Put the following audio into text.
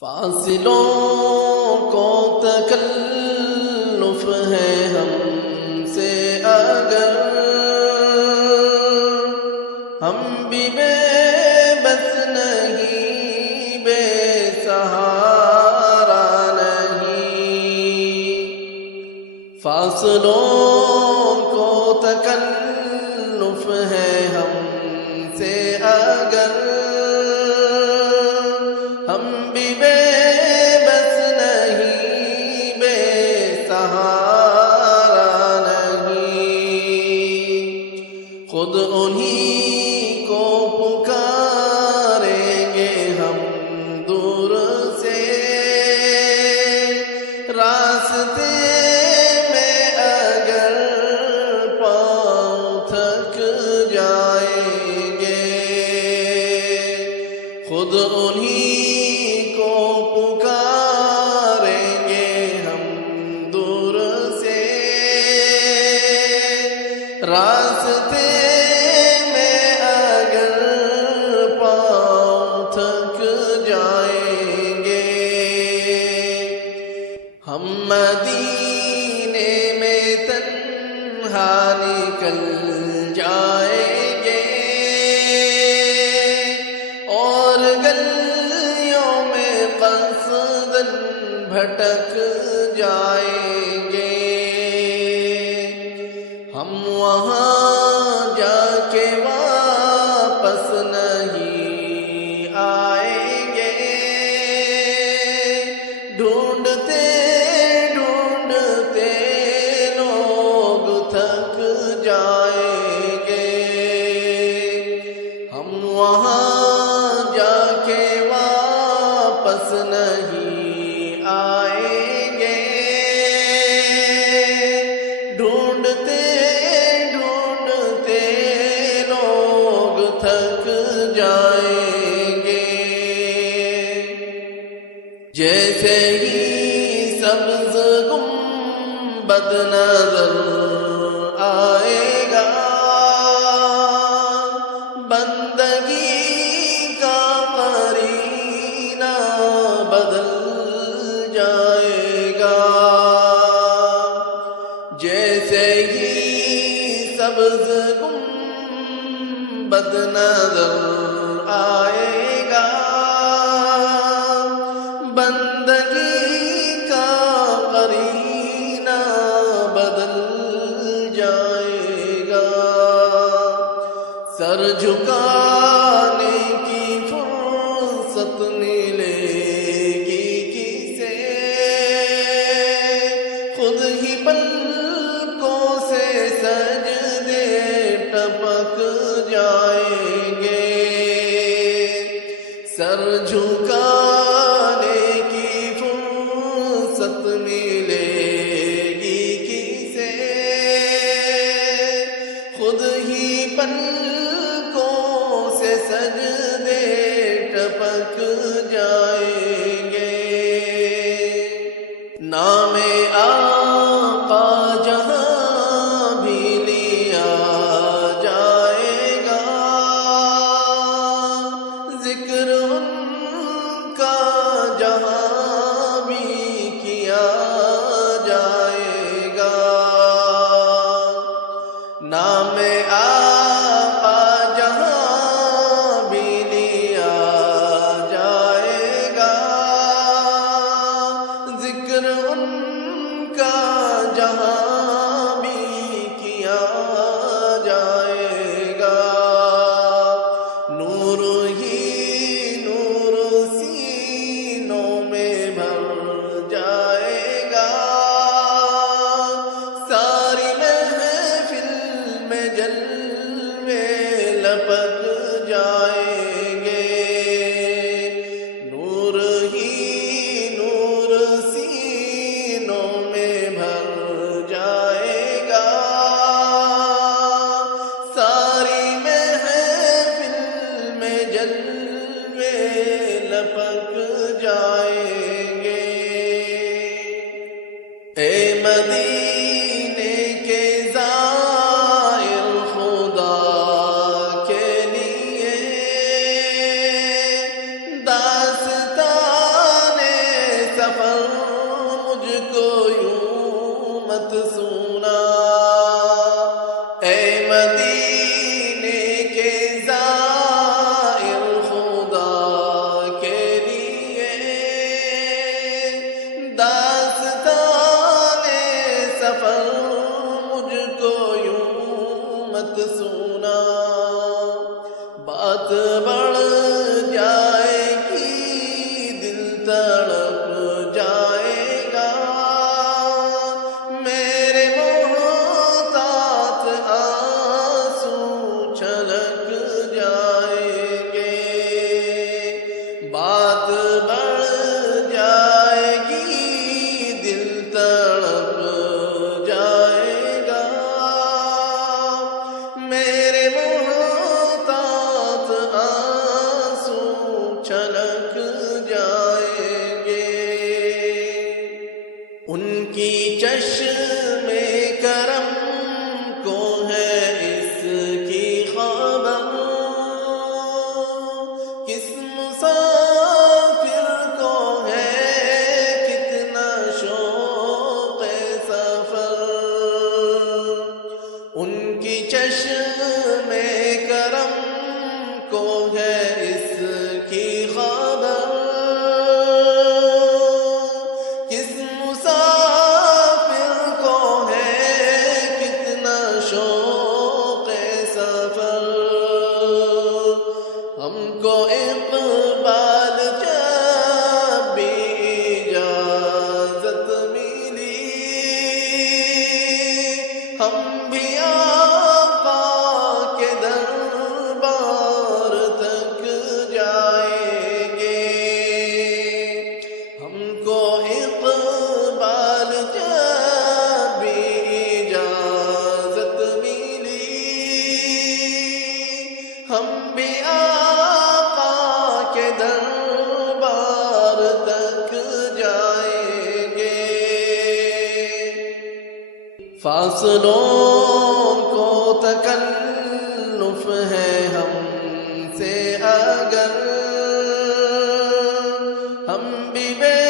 فاصلوں کو تکلف ہے ہم سے اگر ہم بھی بے بس نہیں، بے سہارا نہیں۔ فاصلوں کو تکلف ہے ہم سے اگر ہم بھی بے بس نہیں، بے سہارا نہیں۔ خود انہی کو پکاریں گے ہم دور سے، راستے میں اگر پاؤں تھک جائیں گے۔ خود انہی کو پکاریں گے ہم دور سے، راستے میں اگر پاؤں تھک جائیں گے۔ ہم مدینے میں تنہا نکل جائیں گے، اور گلیوں میں قصداً بھٹک جائیں گے۔ ہم وہاں جا کے واپس نہیں آئیں گے، ڈھونڈتے ڈھونڈتے لوگ تھک جائیں گے۔ ہم وہاں جا کے واپس نہیں آئیں گے، ڈھونڈتے ڈھونڈتے لوگ تھک جائیں گے۔ جیسے ہی سبز گنبد نظر آئے گا، بندگی کا قرینہ بدل جائے گا۔ جیسے ہی سبز گنبد نظر آئے گا، بندگی کا قرینہ بدل جائے گا۔ سر جھکانے کی فرصت ملے گی کسے، خود ہی پلکوں سے سجدے ٹپک جائیں گے۔ سر جھکانے کی فرصت ملے گی کسے، خود ہی پلکوں سے سجدے ٹپک جائیں گے۔ نام آقا جہاں بھی لیا جائے گا، ذکر ان کا جہاں بھی کیا جائے گا۔ نام آقا جہاں بھی لیا جائے گا، چشم کرم کو ہے اس کی خبر، کس مسافر کو ہے کتنا شوق سفر، ہم کو اقبال جب بھی اجازت ملی، ہم بھی آقا کے دربار تک جائیں گے، ہم کو اقبال جب بھی اجازت ملی، ہم بھی آقا کے دربار تک جائیں گے۔ فاصلوں کو تکلف ہے ہم سے اگر، ہم بھی بے